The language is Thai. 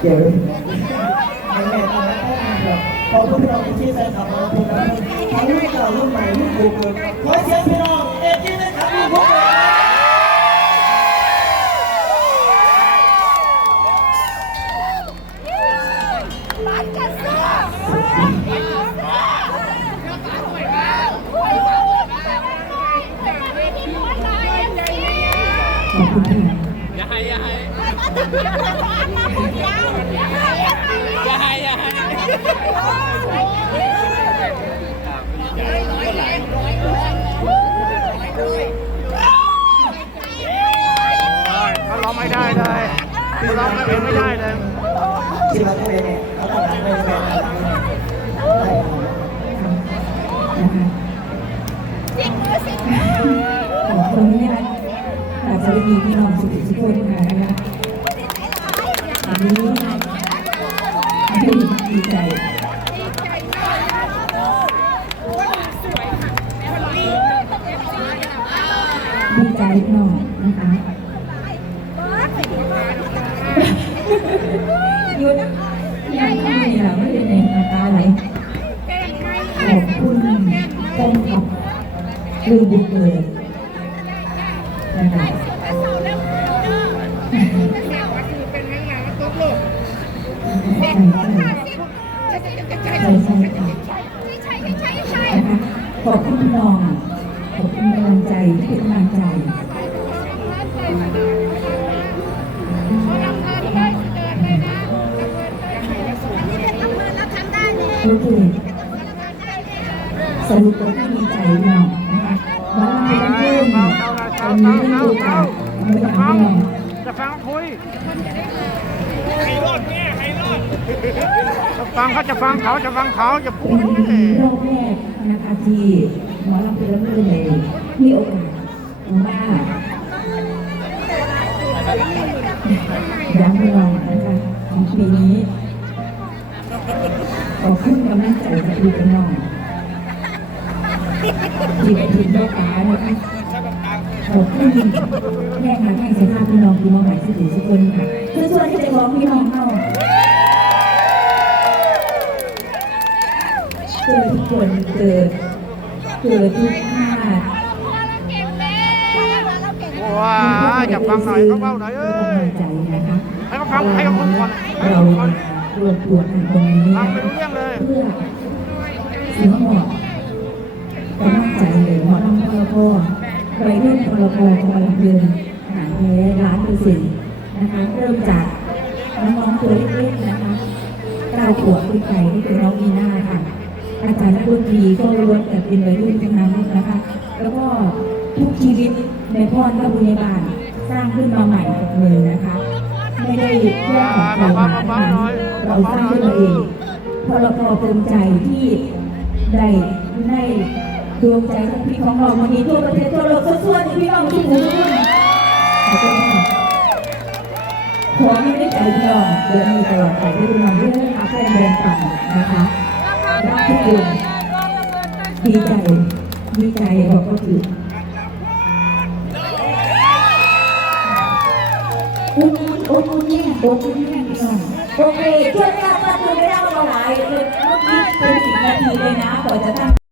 เดี๋ไม่แน่นะขอบคุณพี่น้องที่แฟนคลับมาทุกท่านทั้งรุ่นเก่ารุ่นใหม่รุ่นบุกเบิกขอเสียงพี่น้อง ขอบคุณค่ะอย่าให้อย่าให้อย่าอย่าให้อย่าให้ร้องไม่ได้เลยเขาร้องไม่ได้เลยที่เราต้องเรียนเนี่ยเราต้องทำให้แม่ได้ มีพี่น้องสุขิสุขคนค่ะนะคะอันนี้ดีใจดีใจพี่องนะคะหยุดยังทำไมล่ะไม่ได้ในอาการไหนขอบคุณกองทัพลืมบุญเกิดนะคะ ขอบคุณพี่น้อง ขอบคุณกำลังใจที่เป็นกำลังใจโอเคสรุปแล้วก็ดีใจพี่น้องนะคะวันนี้เป็นเรื่องวันนี้เป็นโอกาสไม่อยากให้น้องจะฟังคุย จะฟังเขาจะฟังเขาจะฟังเขาจะพูดนรอบแรกนะคะที่หมอลำเป็นเรื่องเลยมีโอกาสมาย้ำพี่น้องนะคะของปีนี้ขอขึ้นกำลังใจจากพี่น้องจีบทีมลูกค้านะคะ ผมขอบคุณแม่ค่ะแม่สภาพพี่น้องคือมาหมายสิทธิ์สุคนค่ะคือส่วนที่จะร้องพี่น้องเข้าเจอทุกคนเจอเจอทุกชาติว้าจะฟังหน่อยเขาเบ้าหน่อยเอ้ยใจนะคะให้เขาฟังให้เขาฟังก่อนให้เราเขาฟังรวมตัวกันตรงนี้ฟังไม่รู้เรื่องเลยเพื่อสิ่งหมดกำลังใจเลยหมอลำพลพไรเรื่องพลพกำลังเดินหาแท้ร้านเปอร์เซ็นต์นะคะเริ่มจากน้องๆตัวเล็กๆนะคะเก้าขวบขึ้นไปที่เป็นน้องมีหน้าค่ะ อาจารย์นักดนตรีก็ล้วนแต่เป็นวัยรุ่นทั้งนั้นนะคะ แล้วก็ทุกชีวิตในพ่อและบุญบาลสร้างขึ้นมาใหม่กับมือนะคะ ไม่ได้เรื่องของใครมานเราสร้างขึ้นมาเองพราะเราพอภูมิใจที่ได้ได้ ดวงใจของพี่ของเราวันนี้ทั่วประเทศทั่วโลกส่วนๆพี่น้องทุกคนขอบคุณค่ะขอให้ได้ใจพี่น้องเดินมีตลอดไปที่พี่น้องเรื่องอาแฟนแบงปันนะคะรักทุกคนดีใจดีใจบอกก็คือโอุ้มอุ้มอุ้มเนี่ยอุ้มอุ้มเนี่ยพี่น้องโอเคช่วยกันมาดูไม่ได้เราหลายเลยเมื่อกี้เป็นสิบนาทีเลยนะกว่าจะตั้ง